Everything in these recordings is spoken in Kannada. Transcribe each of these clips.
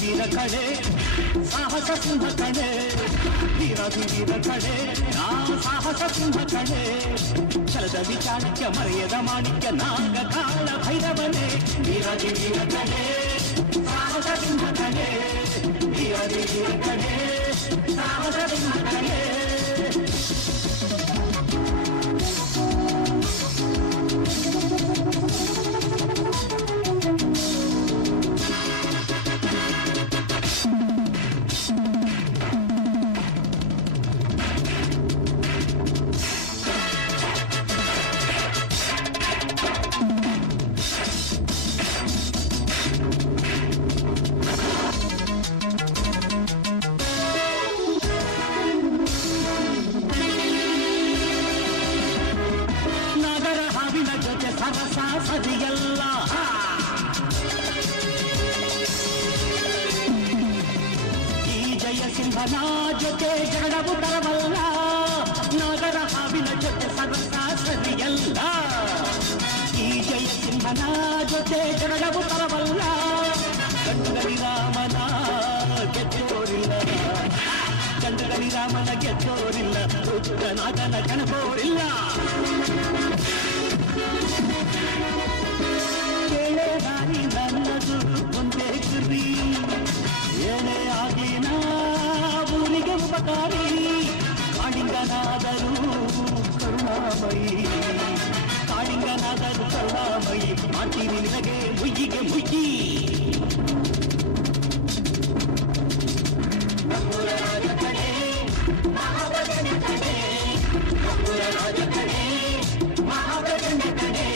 ವೀರ ಕಡೆ ಸಾಹಸ ಸಿಂಹ ಕಡೆ ವೀರ ಕಡೆ ನಾ ಸಾಹಸ ಸಿಂಹ ಕಡೆ ಛಲದ ವಿಚಾರಕ್ಕೆ ಮರೆಯದ ಮಾಣಿಕ್ಯ ನಾಗ ಕಾಳ ಭೈರವನೇ ವೀರ ಕಡೆ ಸಾಹಸ ಸಿಂಹ ಕಡೆ ವೀರ ಕಡೆ ಸಾಹಸ ಸಿಂಹ ಕಡೆ ಸರಿಯಲ್ಲ ಈ ಜಯ ಸಿಂಹನ ಜೊತೆ ಜಗಳವು ತರವಲ್ಲ ನಾಗರ ಹಾವಿನ ಜೊತೆ ಸರಸ ಸರಿಯಲ್ಲ ಈ ಜಯ ಸಿಂಹನ ಜೊತೆ ಜಗಳವು ತರವಲ್ಲ ಗಂಡುಗಲಿ ರಾಮನ ಗೆದ್ದೋರಿಲ್ಲ ಗಂಡುಗಲಿ ರಾಮನ ಗೆದ್ದೋರಿಲ್ಲ ರುದ್ರನಾಗನ ಕಣಬೋರಿಲ್ಲ ಕೇಳೆ ನಾನಿ ನನ್ನದು ಒಂದೇ ಗುರಿ ಏನೇ ಆಗಲಿ ನಾ ಊರಿಗೆ ಉಪಕಾರಿ ಕಾಳಿಂಗನಾದರೂ ಕರುಣಾಮಯಿ ಕಾಳಿಂಗನಾದರೂ ಕರುಣಾಮಯಿ ಮಾಡ್ತೀನಿ ನಿನಗೆ ಮುಯ್ಯಿಗೆ ಮುಯ್ಯಿ ರಾಜ ಕಡೆ ಮಹಾಭಜನ ಕಡೆ ರಾಜ ಕಡೆ ಮಹಾಭಜನ ಕಡೆ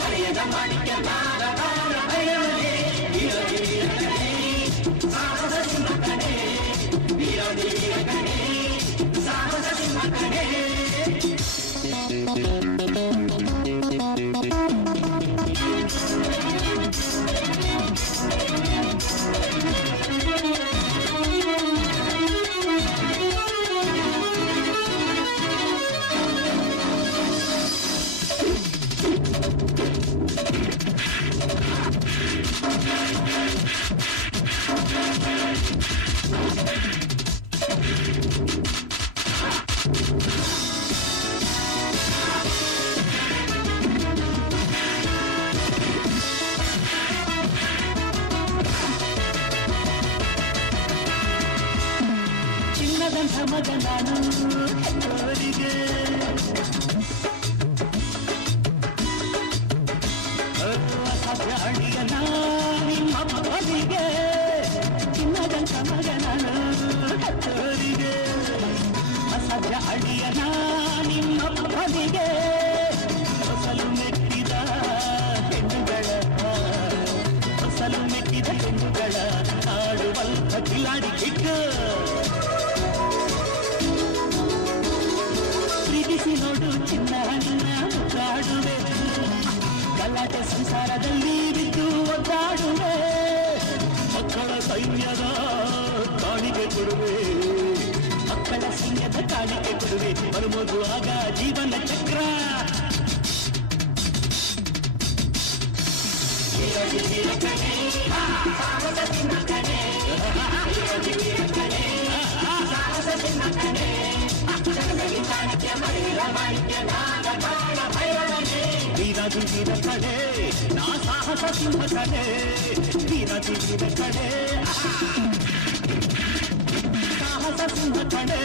ಮರೆಯದ ಮಾಣಿಕ್ಯ ನಾಗ ಕಾಳ ಭೈರವನೇ ವೀರ ಕಡೆ ಸಾಹಸ ಸಿಂಹ ಕಡೆ ವೀರ ಕಡೆ ಸಾಹಸ ಸಿಂಹ ಕಡೆ ಮಗ ನಾನು ಹೆತ್ತೋರಿಗೆ ಅಸಾಧ್ಯ ಅಡಿಯ ನಿಮ್ಮ ಮಗನಿಗೆ ಚಿನ್ನದಂತ ಮಗ ನಾನು ಹೆತ್ತೋರಿಗೆ ಅಸಾಧ್ಯ ಅಡಿಯ ನಿಮ್ಮ ಮಗನಿಗೆ ಹೊಸಲು ಮೆಟ್ಟಿದ ಹೆಣ್ಣುಗಳ ಆಡುವಂತ ಕಿಲಾಡಿ ಕಿಟ್ಟು ಪ್ರೀತಿಸಿ ನೋಡು ಚಿನ್ನ ಹಣ್ಣ ಮುದ್ದಾಡುವೆ ಗಲಾಟೆ ಸಂಸಾರದಲ್ಲಿ ಬಿದ್ದು ಒದ್ದಾಡುವೆ ಮಕ್ಕಳ ಸೈನ್ಯದ ಕಾಣಿಕೆ ಕೊಡುವೆ ಮಕ್ಕಳ ಸೈನ್ಯದ ಕಾಣಿಕೆ ಕೊಡುವೆ ಬರುವುದು ಆಗ ಜೀವನ ಚಕ್ರ ವೀರ ಕಡೆ ನಾ ಸಾಹಸ ಸಿಂಹ ಕಡೆ ವೀರ ಕಡೆ ಸಾಹಸ ಸಿಂಹ ಕಡೆ